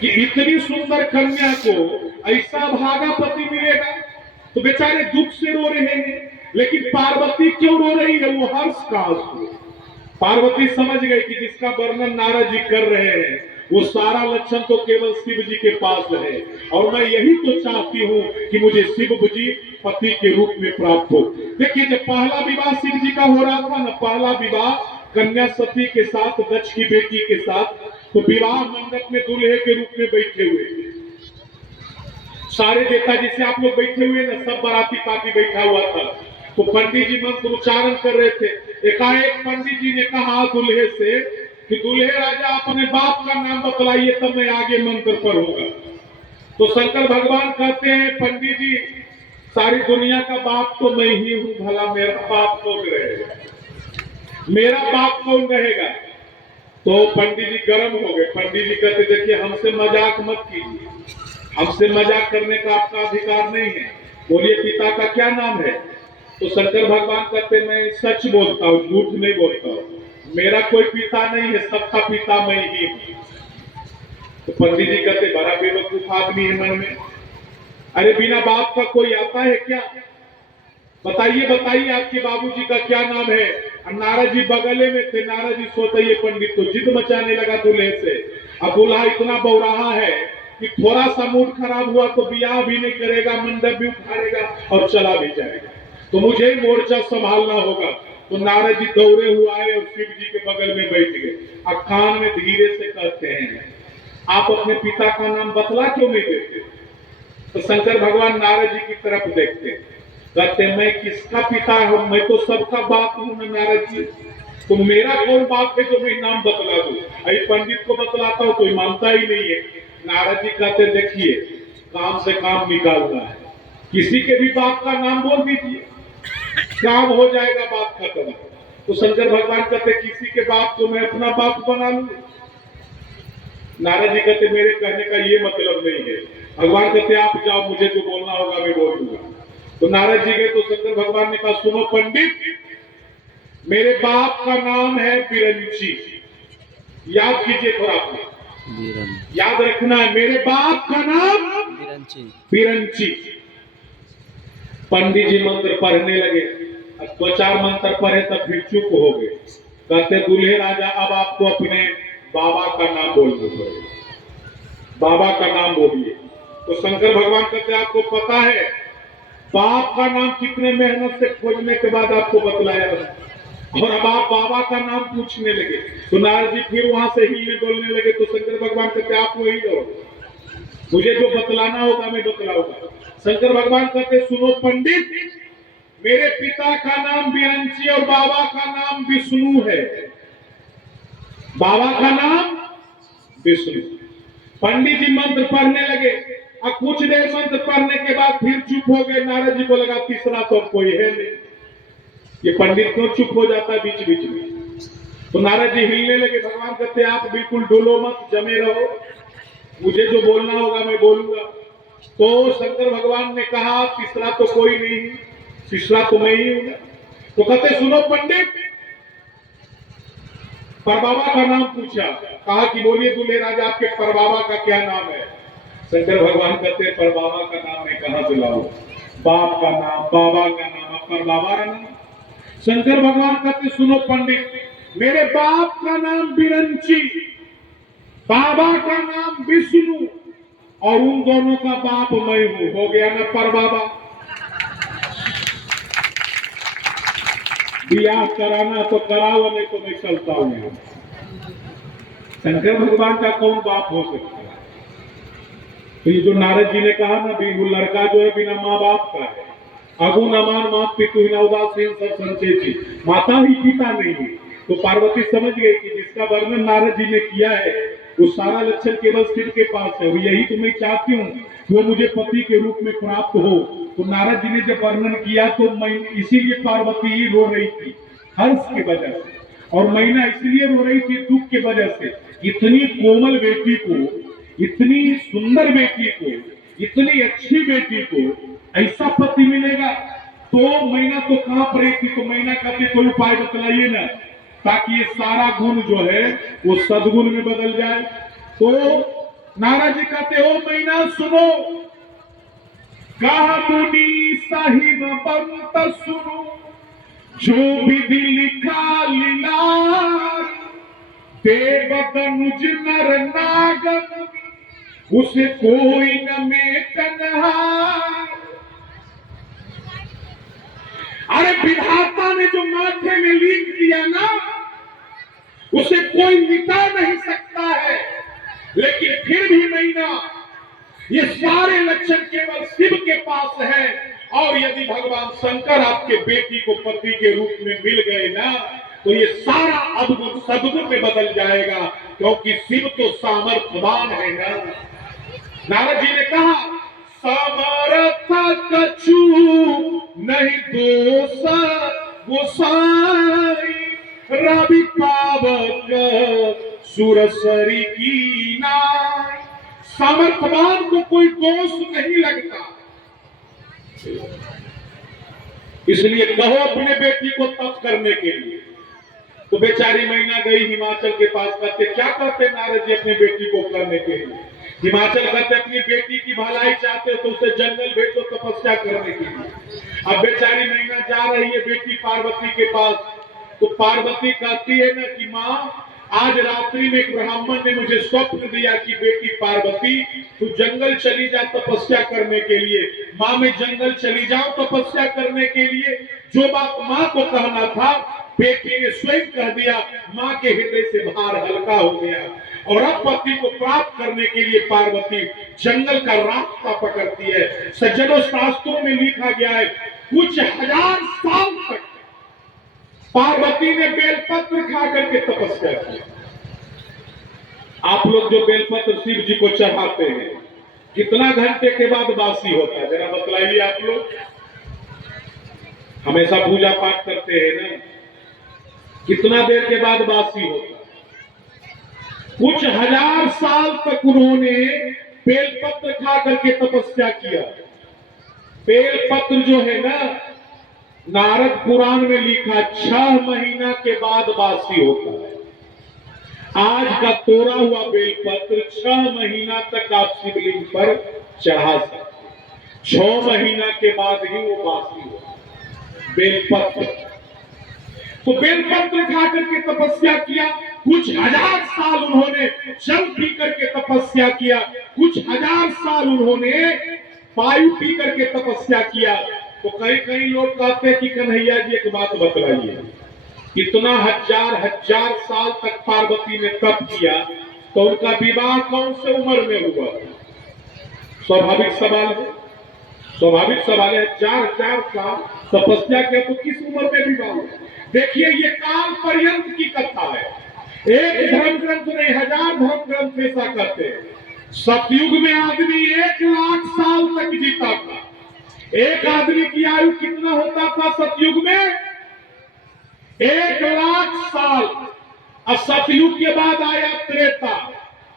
कि इतनी सुंदर कन्या को ऐसा भागा पति मिलेगा, तो बेचारे दुख से रो रहे हैं। लेकिन पार्वती क्यों रो रही है? वो हर्ष का आंसू। पार्वती समझ गई कि जिसका वर्णन नारद जी कर रहे हैं वो सारा लक्षण तो केवल शिव जी के पास है, और मैं यही तो चाहती हूँ कि मुझे शिव जी पति के रूप में प्राप्त हो। देखिए, जब पहला विवाह शिव जी का हो रहा था ना, पहला विवाह कन्या सती के साथ, दक्ष की बेटी के साथ, तो विवाह मंडप में दूल्हे के रूप में बैठे हुए थे सारे देवता। जिसे आप लोग बैठे हुए ना, सब बाराती पार्टी बैठा हुआ था। तो पंडित जी मंत्र उच्चारण कर रहे थे। एकाएक पंडित जी ने कहा दूल्हे से कि दूल्हे राजा अपने बाप का नाम बतलाइए, तब मैं आगे मंत्र पढ़ूंगा। तो शंकर भगवान कहते हैं, पंडित जी सारी दुनिया का बाप तो मैं ही हूँ, भला मेरा बाप कौन रहेगा? मेरा बाप कौन रहेगा? तो पंडित जी गर्म हो गए। पंडित जी कहते, देखिए हमसे मजाक मत कीजिए, हमसे मजाक करने का आपका अधिकार नहीं है। बोलिए पिता का क्या नाम है? तो शंकर भगवान कहते, मैं सच बोलता हूँ, झूठ नहीं बोलता हूँ, मेरा कोई पिता नहीं है, सबका पिता मैं ही हूँ। तो पंडित जी कहते, बड़ा बेवकूफ आदमी है मन में। अरे बिना बाप का कोई आता है क्या? बताइए बताइए आपके बाबूजी का क्या नाम है? नारद जी बगले में थे। नारद जी सोते, ये पंडित तो जिद मचाने लगा दूल्हे से। अब दूल्हा इतना बौराहा है कि थोड़ा सा मूड खराब हुआ तो ब्याह भी नहीं करेगा, मंडप भी उखाड़ेगा और चला भी जाएगा। तो मुझे ही मोर्चा संभालना होगा। तो नारद जी दौड़े हुए आए और शिव जी के बगल में बैठ गए। अब कान में धीरे से कहते हैं, आप अपने पिता का नाम बतला क्यों नहीं देते? तो शंकर भगवान नारद जी की तरफ देखते, कहते, मैं किसका पिता हूं? मैं तो सबका बाप हूं ना नारद जी। तो मेरा कौन बाप है जो मैं नाम बतला दूं? अरे पंडित को बतलाता हूं कोई मानता ही नहीं है। नारद जी कहते, देखिए काम से काम निकालना है, किसी के भी बाप का नाम बोल दीजिए, काम हो जाएगा, बात खत्म। तो शंकर भगवान कहते, किसी के बाप को मैं अपना बाप बना लूं? नारद जी कहते, मेरे कहने का ये मतलब नहीं है। भगवान कहते, आप जाओ, मुझे जो बोलना होगा मैं बोल दूंगा। तो नारद जी गए तो शंकर भगवान ने कहा, सुनो पंडित, मेरे बाप का नाम है बिरंची। याद कीजिए थोड़ा, याद रखना है, मेरे बाप का नाम बिरंची। पंडित जी मंत्र पढ़ने लगे। अब 2-4 मंत्र पढ़े तब फिर चुप हो गए। कहते, दूल्हे राजा अब आपको अपने बाबा का नाम बोलना पड़ेगा, बाबा का नाम बोलिए। तो शंकर भगवान कहते, आपको पता है बाप का नाम कितने मेहनत से खोजने के बाद आपको बतलाया, और अब आप बाबा का नाम पूछने लगे। तो नारद जी फिर वहां से हिलने डोलने लगे। तो शंकर भगवान कहते, आप वही रहो, मुझे जो बतलाना होगा मैं बतलाऊंगा। शंकर भगवान कहते, सुनो पंडित, मेरे पिता का नाम बिरंची और बाबा का नाम विष्णु है। बाबा का नाम विष्णु। पंडित जी मंत्र पढ़ने लगे। अब कुछ देर मंत्र पढ़ने के बाद फिर चुप हो गए। नारद जी को लगा तीसरा तो कोई है नहीं, ये पंडित क्यों चुप हो जाता है बीच बीच में? तो नारद जी हिलने लगे। भगवान कहते, आप बिल्कुल डोलो मत, जमे रहो, मुझे जो बोलना होगा मैं बोलूंगा। तो शंकर भगवान ने कहा, तीसरा तो कोई नहीं, तीसरा तो मैं ही हूं। तो कहते, सुनो पंडित, परबाबा का नाम पूछा। कहा कि बोलिए दूल्हे राजा, आपके परबाबा का क्या नाम है? शंकर भगवान कहते, परबाबा का नाम मैं कहां से लाऊं? बाप का नाम, बाबा का नाम, परबाबा का नाम। शंकर भगवान कहते, सुनो पंडित, मेरे बाप का नाम बिरंची, बाबा का नाम विष्णु, और उन दोनों का बाप मैं हूं। हो गया ना परबाबा? ब्याह कराना तो कराओ, नहीं तो मैं चलता हूं। शंकर भगवान का कौन बाप हो सकता है? तो ये जो नारद जी ने कहा ना, बिल्कुल लड़का जो है बिना माँ बाप का है। अगु न मान मात पितु ही न उदासीन सब संचेती, माता ही पिता नहीं है। तो पार्वती समझ गई कि जिसका वर्णन नारद जी ने किया है वो सारा लक्षण केवल शिव के पास है। यही तो मैं चाहती हूँ कि वो मुझे पति के रूप में प्राप्त हो। तो नारद जी ने जब वर्णन किया तो मैं इसीलिए पार्वती ही रो रही थी हर्ष की वजह से, और मैना इसलिए रो रही थी दुख की वजह से। इतनी कोमल बेटी को, इतनी सुंदर बेटी को, इतनी अच्छी बेटी को ऐसा पति मिलेगा। तो मैना तो कांप रही थी। तो मैना कहती, कोई उपाय बतलाइए ना, ताकि ये सारा गुण जो है वो सदगुण में बदल जाए। तो नारद जी कहते ओ मैना सुनो, कहा मुनि साहिब बंत सुनो, जो विधि लिखा लीला देव तनुज नर नागर, उसे कोई न मेटनहार। अरे विधाता ने जो माथे में लिख दिया ना, उसे कोई मिटा नहीं सकता है। लेकिन फिर भी मैना, ये सारे लक्षण केवल शिव के पास है। और यदि भगवान शंकर आपके बेटी को पति के रूप में मिल गए ना, तो ये सारा अद्भुत सद्गुण में बदल जाएगा, क्योंकि शिव तो सामर्थ्यवान है ना। नारद जी ने कहा समर्थ कछु नहीं दोष गोसाई, रवि पावक सुरसरी की नाई। सामर्थ्यवान को कोई दोष नहीं लगता। इसलिए कहो अपने बेटी को तप करने के लिए। तो बेचारी मैना गई हिमाचल के पास, कहते क्या कहते नारद जी अपने बेटी को करने के लिए? हिमाचल कहते अपनी बेटी की भलाई चाहते हो तो उसे जंगल भेजो तपस्या करने के लिए। अब बेचारी मैना जा रही है बेटी पार्वती के पास, तो पार्वती कहती है ना कि माँ, आज रात्रि में एक ब्राह्मण ने मुझे स्वप्न दिया कि बेटी पार्वती तू जंगल चली जा तपस्या करने के लिए। माँ मैं जंगल चली जाऊं तपस्या करने के लिए? जो बात माँ को कहना था बेटी ने स्वयं कह दिया। माँ के हृदय से भार हल्का हो गया और अब पति को प्राप्त करने के लिए पार्वती जंगल का रास्ता पकड़ती है। सज्जनों, शास्त्रों में लिखा गया है कुछ हजार साल तक पार्वती ने बेलपत्र खा करके तपस्या की। आप लोग जो बेलपत्र शिव जी को चढ़ाते हैं, कितना घंटे के बाद बासी होता है? जरा बतलाइए। आप लोग हमेशा पूजा पाठ करते हैं ना, कितना देर के बाद बासी होता है? कुछ हजार साल तक उन्होंने बेलपत्र खा करके तपस्या किया। बेलपत्र जो है ना, नारद पुराण में लिखा 6 महीना के बाद बासी होता है। आज का तोड़ा हुआ बेलपत्र 6 महीना तक आप शिवलिंग पर चढ़ा सकते। 6 महीना के बाद ही वो बासी होता है बेलपत्र। तो बेलपत्र खा करके तपस्या किया। कुछ हजार साल उन्होंने जल पी करके तपस्या किया। कुछ हजार साल उन्होंने वायु पी करके तपस्या किया। तो कई लोग कहते हैं कि कन्हैया जी एक बात बतलाइए, कितना हजार साल तक पार्वती ने तप किया, तो उनका विवाह कौन से उम्र में हुआ? स्वाभाविक सवाल है। स्वाभाविक सवाल है, 4 साल तपस्या किया तो किस उम्र में विवाह हुआ? देखिए, ये काल पर्यंत की कथा है। एक धर्म ग्रंथ नहीं, हजार धर्म ग्रंथ ऐसा कहते हैं। सतयुग में आदमी 1 लाख साल तक जीता था। एक आदमी की आयु कितना होता था सतयुग में? 1 लाख साल। और सतयुग के बाद आया त्रेता।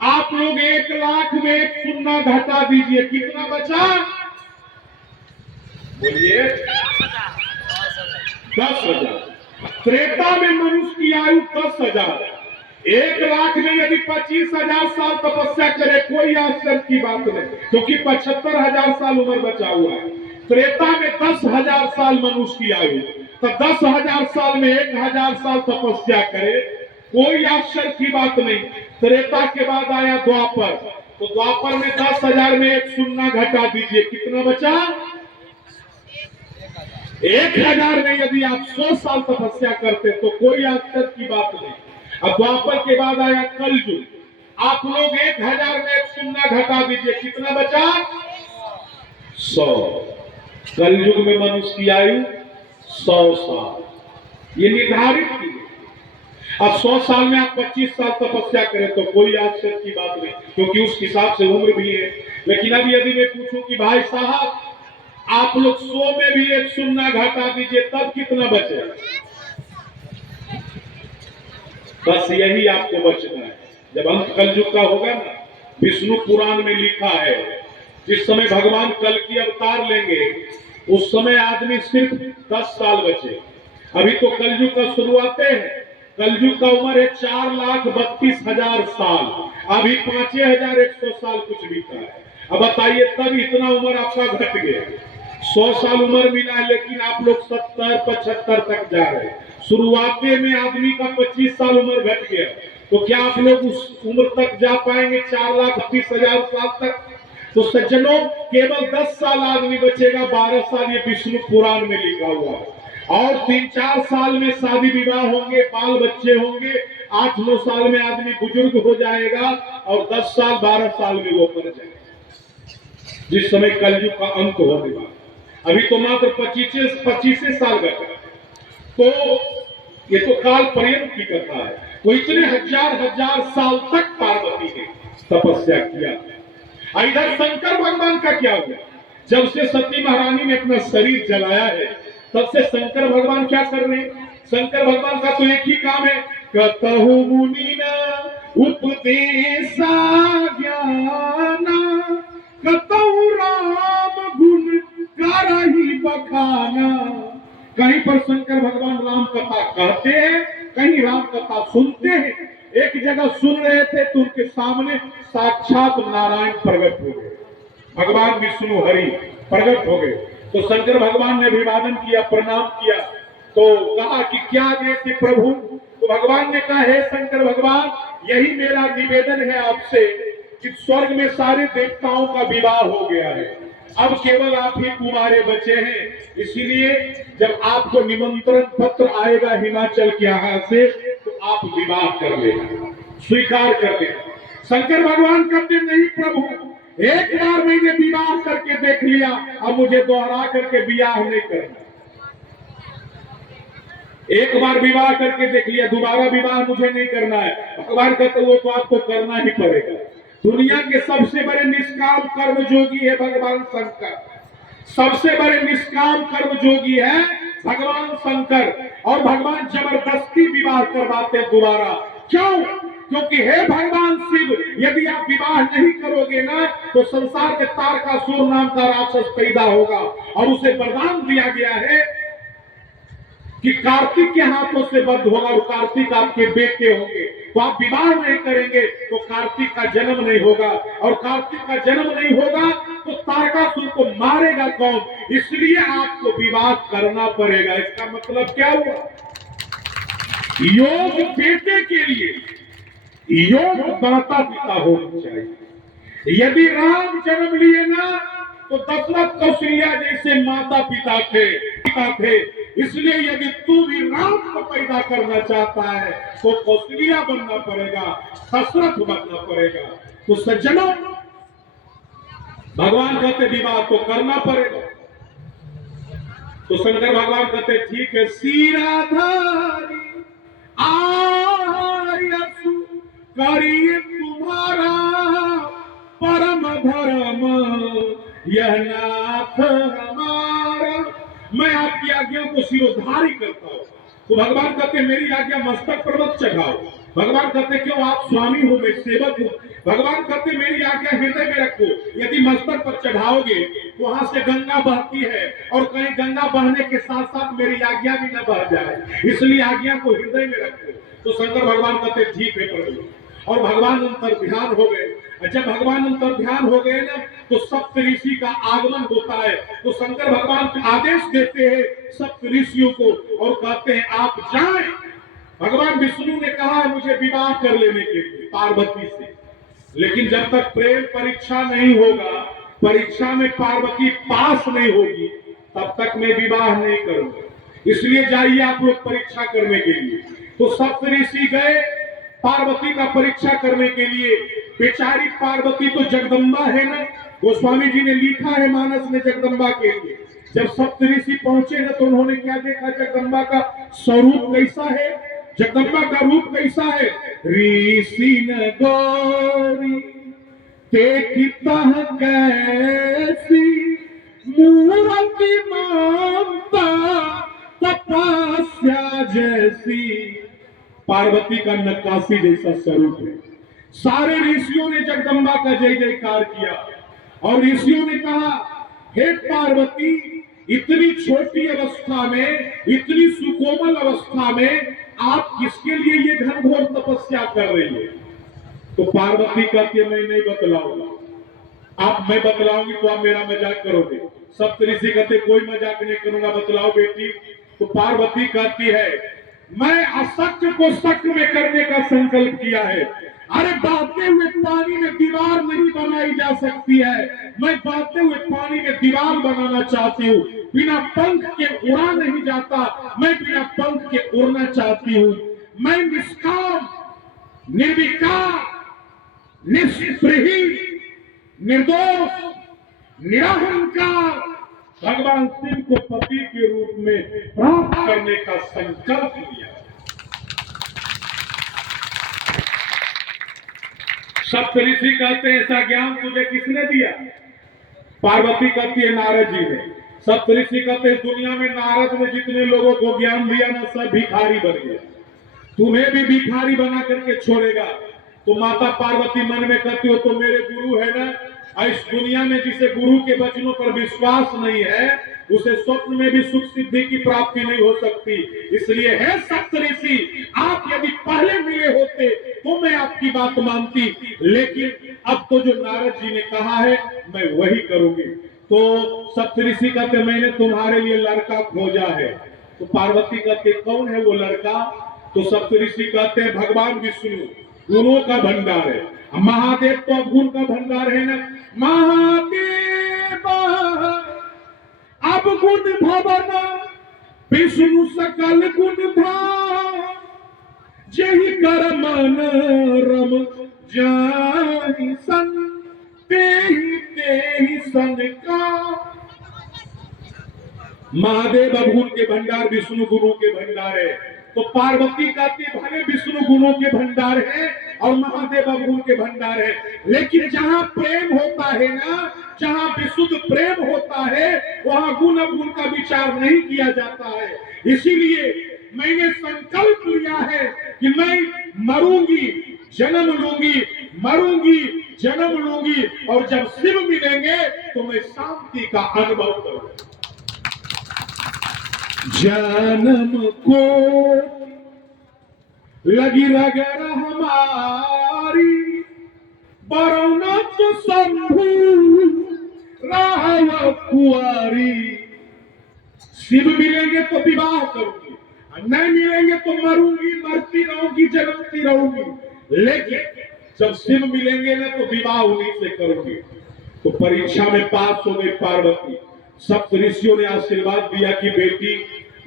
आप लोग 1 लाख में एक शून्य घटा दीजिए, कितना बचा? बोलिए। 10,000। त्रेता में मनुष्य की आयु 10,000। 1 लाख में यदि 25,000 साल तपस्या करे, कोई आश्चर्य की बात नहीं, क्योंकि 75,000 साल उम्र बचा हुआ है। त्रेता में 10,000 साल मनुष्य की आयु, तो 10,000 साल में 1,000 साल तपस्या करे, कोई आश्चर्य की बात नहीं। त्रेता के बाद आया द्वापर, तो द्वापर में 10,000 में एक शून्य घटा दीजिए, कितना बचा? 1,000 में यदि आप 100 साल तपस्या करते तो कोई आश्चर्य की बात नहीं। अब द्वापर के बाद आया कलयुग। आप लोग 1,000 में एक शून्य घटा दीजिए, कितना बचा? 100। कलयुग में मनुष्य की आयु 100 साल, ये निर्धारित की। अब 100 साल में आप 25 साल तपस्या करें तो कोई आश्चर्य की बात नहीं, क्योंकि उस हिसाब से उम्र भी है। लेकिन अब यदि मैं पूछूं कि भाई साहब आप लोग 100 में भी एक शून्य घटा दीजिए, तब कितना बचे? बस यही आपको बचना है। जब अंत कलयुग का होगा ना, विष्णु पुराण में लिखा है जिस समय भगवान कल की अवतार लेंगे उस समय आदमी सिर्फ 10 साल बचे। अभी तो कलयुग का शुरुआत है, कलयुग का उम्र है 4,32,000 साल। अभी 5,100 साल कुछ बीता है। अब बताइए तब इतना उम्र आपका घट गया। 100 साल उम्र मिला है, लेकिन आप लोग 70-75 तक जा रहे हैं। शुरुआती में आदमी का 25 साल उम्र घट गया, तो क्या आप लोग उस उम्र तक जा पाएंगे 4,32,000 साल तक? तो सज्जनों, केवल 10 साल आदमी बचेगा, 12 साल ये विष्णु पुराण में लिखा हुआ है। और 3-4 साल में शादी विवाह होंगे, बाल बच्चे होंगे, 8-9 साल में आदमी बुजुर्ग हो जाएगा, और 10 साल 12 साल में वो मर जाएगा, जिस समय कलयुग का अंत होने वाला। अभी तो मात्र 25 साल बचा। तो ये तो काल पर्यंत की कथा है। तो इतने हजार साल तक पार्वती ने तपस्या किया। इधर शंकर भगवान का क्या हुआ? जब से सती महारानी ने अपना शरीर जलाया है, तब से शंकर भगवान क्या कर रहे हैं? शंकर भगवान का तो एक ही काम है, कतहु मुनि न उपदेशा ज्ञाना, कतहु राम गुण करहि बखाना। कहीं पर शंकर भगवान राम कथा कहते हैं, कहीं राम कथा सुनते हैं। एक जगह सुन रहे थे तो उनके सामने साक्षात नारायण प्रकट हो गए, भगवान विष्णु हरि प्रकट हो गए। तो शंकर भगवान ने अभिवादन किया, प्रणाम किया, तो कहा कि क्या आदेश है प्रभु? तो भगवान ने कहा, हे शंकर भगवान, यही मेरा निवेदन है आपसे कि स्वर्ग में सारे देवताओं का विवाह हो गया है, अब केवल आप ही कुमारे बचे हैं। इसलिए जब आपको निमंत्रण पत्र आएगा हिमाचल के यहाँ से, तो आप विवाह कर लेना, स्वीकार कर लेना। शंकर भगवान कहते, नहीं प्रभु, एक बार मैंने विवाह करके देख लिया, अब मुझे दोहरा करके विवाह नहीं करना। एक बार विवाह करके देख लिया, दोबारा विवाह मुझे नहीं करना है। भगवान कहते, वो तो आपको करना ही पड़ेगा। दुनिया के सबसे बड़े निष्काम कर्म जोगी है भगवान शंकर, सबसे बड़े निष्काम कर्म जोगी है भगवान शंकर। और भगवान जबरदस्ती विवाह करवाते दोबारा। क्यों? क्योंकि हे भगवान शिव, यदि आप विवाह नहीं करोगे ना, तो संसार के तारकासुर नाम का राक्षस पैदा होगा, और उसे वरदान दिया गया है कि कार्तिक के हाथों से वध होगा, और कार्तिक आपके बेटे होंगे। तो आप विवाह नहीं करेंगे तो कार्तिक का जन्म नहीं होगा, और कार्तिक का जन्म नहीं होगा तो तारकासुर को मारेगा कौन? इसलिए आपको विवाह करना पड़ेगा। इसका मतलब क्या हुआ? योग बेटे के लिए योग माता पिता होना चाहिए। यदि राम जन्म लिए ना, तो दशरथ कौशल्या जैसे माता पिता थे। इसलिए यदि तू भी राम को पैदा करना चाहता है, तो कौशल्या बनना पड़ेगा, दशरथ बनना पड़ेगा। तो सज्जनों, भगवान कहते विवाह तो करना पड़ेगा। तो शंकर भगवान कहते ठीक है, सिराधारी आयसु करिए तुम्हारा परम धर्म, यह नाथ हमारा। मैं आपकी आज्ञा को सिरोधारी करता हूँ। तो भगवान कहते मेरी आज्ञा मस्तक पर मत चढ़ाओ। भगवान कहते क्यों? आप स्वामी हो, मैं सेवक हूँ। भगवान कहते मेरी आज्ञा हृदय में रखो। यदि मस्तक पर चढ़ाओगे तो वहां से गंगा बहती है, और कहीं गंगा बहने के साथ साथ मेरी आज्ञा भी न बह जाए, इसलिए आज्ञा को हृदय में रखो। तो शंकर भगवान कहते ठीक है प्रभु। और भगवान अंतर ध्यान हो गए। जब भगवान अंतर ध्यान हो गए ना, तो सप्त ऋषि का आगमन होता है। तो शंकर भगवान आदेश देते हैं सप्त ऋषियों को, और कहते हैं आप जाएं। भगवान विष्णु ने कहा है मुझे विवाह कर लेने के लिए पार्वती से, लेकिन जब तक प्रेम परीक्षा नहीं होगा, परीक्षा में पार्वती पास नहीं होगी, तब तक मैं विवाह नहीं करूंगा। इसलिए जाइए आप लोग परीक्षा करने के लिए। तो सप्त ऋषि गए पार्वती का परीक्षा करने के लिए। बेचारी पार्वती तो जगदम्बा है ना, गोस्वामी जी ने लिखा है मानस में जगदम्बा के लिए। जब सप्त ऋषि पहुंचे ना, तो उन्होंने क्या देखा? जगदम्बा का स्वरूप कैसा है, जगदम्बा का रूप कैसा है? ऋषि न गौरी देखता कैसी, मूर्ति ममता तपस्या जैसी। पार्वती का नक्काशी जैसा स्वरूप है। सारे ऋषियों ने जगदम्बा का जय जयकार किया, और ऋषियों ने कहा हे पार्वती, इतनी छोटी अवस्था में, इतनी सुकोमल अवस्था में आप किसके लिए ये घनघोर तपस्या कर रही है? तो पार्वती कहती है मैं नहीं बतलाऊंगा। आप मैं बतलाऊंगी तो आप मेरा मजाक करोगे। सप्तऋषि कहते कोई मजाक नहीं करूंगा, बतलाओ बेटी। तो पार्वती कहती है मैं असत्य को सत्य में करने का संकल्प किया है। अरे बहते हुए पानी में दीवार नहीं बनाई जा सकती है, मैं बहते हुए पानी में दीवार बनाना चाहती हूँ। बिना पंख के उड़ा नहीं जाता, मैं बिना पंख के उड़ना चाहती हूँ। मैं निष्काम, निर्विकार, निष्प्रही, निर्दोष, निरहंकार भगवान शिव को पति के रूप में प्राप्त करने का संकल्प लिया। सप्तऋषि कहते हैं ऐसा ज्ञान तुझे किसने दिया? पार्वती कहती है नारद जी ने। सप्तऋषि कहते हैं दुनिया में नारद ने जितने लोगों को ज्ञान दिया ना सब भिखारी बन गया, तुम्हें भी भिखारी बना करके छोड़ेगा। तो माता पार्वती मन में कहती हो तो मेरे गुरु है ना, इस दुनिया में जिसे गुरु के वचनों पर विश्वास नहीं है उसे स्वप्न में भी सुख सिद्धि की प्राप्ति नहीं हो सकती। इसलिए है सप्तऋषि, आप यदि पहले मिले होते तो मैं आपकी बात मानती, लेकिन अब तो जो नारद जी ने कहा है मैं वही करूंगी। तो सप्तऋषि कहते मैंने तुम्हारे लिए लड़का खोजा है। तो पार्वती कहते कौन है वो लड़का? तो सप्तऋषि कहते हैं भगवान विष्णु गुणों का भंडार है। महादेव तो अवगुण का भंडार है ना। महादेव अवगुण भवन विष्णु सकल गुण धाम, जहि कर मन रम जाहि सन तेहि तेहि सन का। महादेव अवगुण के भंडार, विष्णु गुणों के भंडार है। तो पार्वती कहती भले विष्णु गुणों के भंडार है और महादेव अवगुण के भंडार है, लेकिन जहां प्रेम होता है ना, जहां विशुद्ध प्रेम होता है वहां गुण अवगुण का विचार नहीं किया जाता है। इसीलिए मैंने संकल्प लिया है कि मैं मरूंगी जन्म लूंगी, मरूंगी जन्म लूंगी, और जब शिव मिलेंगे तो मैं शांति का अनुभव करूंगा। जन्म को लगी रगर हमारी, बरौनक शंभु राहव कुआरी। शिव मिलेंगे तो विवाह करूंगी, नहीं मिलेंगे तो मरूंगी, मरती रहूंगी, जन्मती रहूंगी। लेकिन जब शिव मिलेंगे ना तो विवाह उन्हीं से करूंगी। तो परीक्षा में पास हो गई पार्वती। सप्तऋषियों ने आशीर्वाद दिया कि बेटी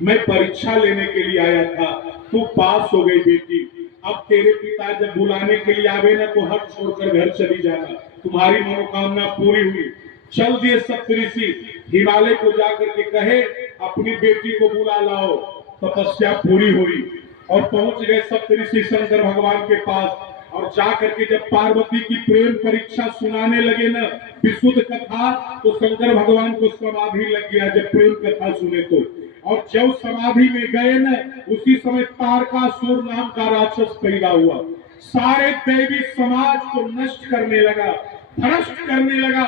मैं परीक्षा लेने के लिए आया था, तू पास हो गई बेटी। अब तेरे पिता जब बुलाने के लिए आवे ना तो हट छोड़कर घर चली जाना, तुम्हारी मनोकामना पूरी हुई। चल दिए सप्तऋषि हिमालय को जाकर के कहे अपनी बेटी को बुला लाओ। तपस्या पूरी हुई और पहुंच गए सप्तऋषि शंकर भगवान के पास। और जाकर के जब पार्वती की प्रेम परीक्षा सुनाने लगे ना विशुद्ध कथा, तो शंकर भगवान को समाधि लग गया जब प्रेम कथा सुने तो। और जब समाधि में गए ना उसी समय तारकासुर नाम का राक्षस पैदा हुआ, सारे दैवी समाज को नष्ट करने लगा, भ्रष्ट करने लगा।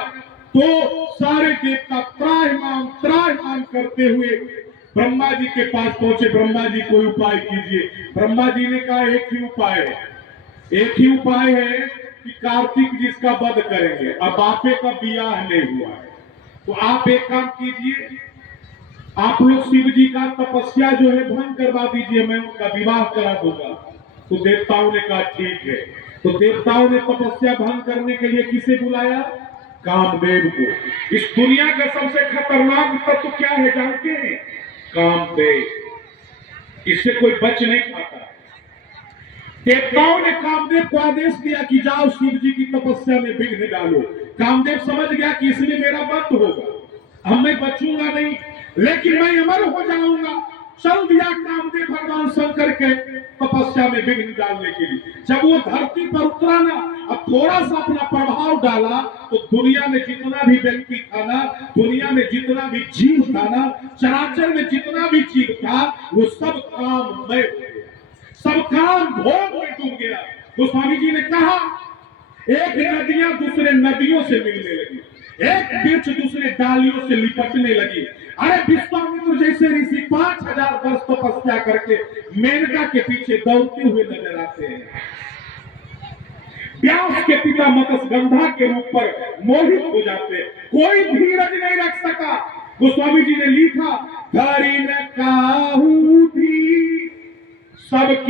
तो सारे देवता त्राहिमाम करते हुए ब्रह्मा जी के पास पहुंचे। ब्रह्मा जी कोई उपाय कीजिए। ब्रह्मा जी ने कहा एक ही उपाय है, एक ही उपाय है कि कार्तिक जिसका वध करेंगे। अब बापे का बियाह नहीं हुआ है तो आप एक काम कीजिए, आप लोग शिव जी का तपस्या जो है भंग करवा दीजिए, मैं उनका विवाह करा दूंगा। तो देवताओं ने कहा ठीक है। तो देवताओं ने तपस्या भंग करने के लिए किसे बुलाया? कामदेव को। इस दुनिया का सबसे खतरनाक तत्व क्या है जानते हैं? कामदेव। इससे कोई बच नहीं पाता। देवताओं ने कामदेव को आदेश दिया कि जाओ शिव जी की तपस्या में विघ्न डालो। कामदेव समझ गया कि इसलिए मेरा वध होगा, अब मैं बचूंगा नहीं, लेकिन मैं अमर हो जाऊंगा। चल दिया कामदेव भगवान शंकर के तपस्या में विघ्न डालने के लिए। जब वो धरती पर उतरा ना, अब थोड़ा सा अपना प्रभाव डाला तो दुनिया में जितना भी व्यक्ति था ना, दुनिया में जितना भी जीव था ना, चराचर में जितना भी जीव था, वो सब काम में, सब काम भोग में डूब गया। तो स्वामी जी ने कहा एक नदियां दूसरे नदियों से मिलने लगी, एक वृक्ष दूसरे डालियों से लिपटने लगी। अरे विश्वामित्र जैसे ऋषि 5000 वर्ष तपस्या करके मेनका के पीछे दौड़ते हुए नजर आते हैं। व्यास के पिता मत्स्यगंधा के रूप पर मोहित हो जाते, कोई धीरज नहीं रख सका। गोस्वामी जी ने लिखा, धरी न काहू थी सब